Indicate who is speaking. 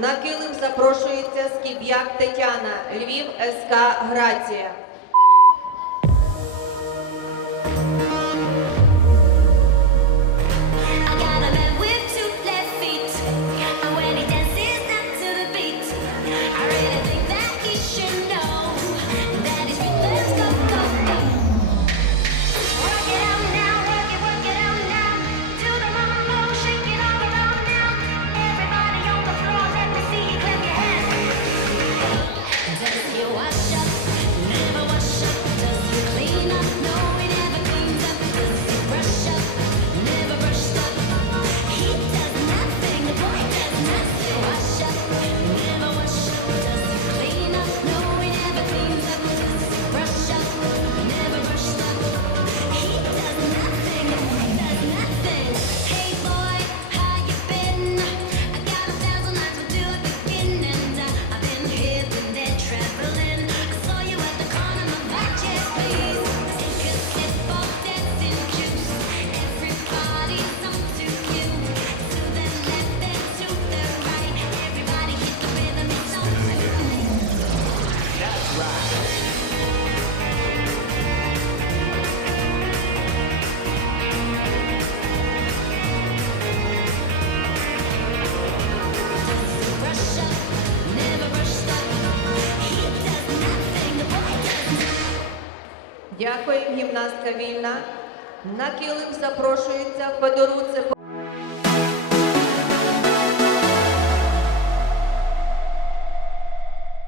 Speaker 1: На килим запрошується Скіб'як Тетяна, Львів СК Грація. Дякуємо, гімнастка вільна. На килим запрошується Федоруцев.